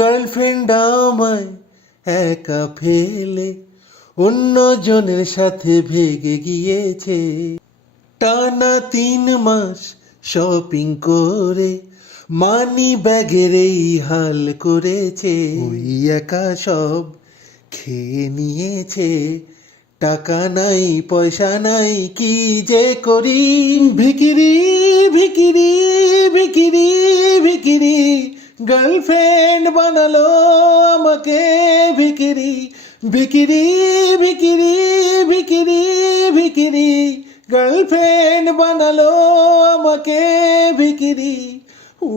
Girlfriend আমায় একা ফেলে অন্য জনের সাথে ভেগে গিয়েছে। টানা 3 মাস শপিং করে মানি ব্যাগের এই হাল করেছে। ওই একা সব খেয়ে নিয়েছে, টাকা নাই পয়সা নাই কি যে করি। ভিকিরি ভিকিরি ভিকিরি ভিকিরি, গার্লফ্রেন্ড বানালো আমাকে ভিকিরি। ভিকিরি ভিকিরি ভিকিরি ভিকিরি, গার্লফ্রেন্ড বানালো আমাকে ভিকিরি। ও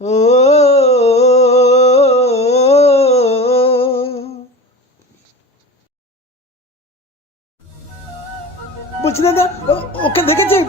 ও বলছি দাদা, ওকে দেখেছেন?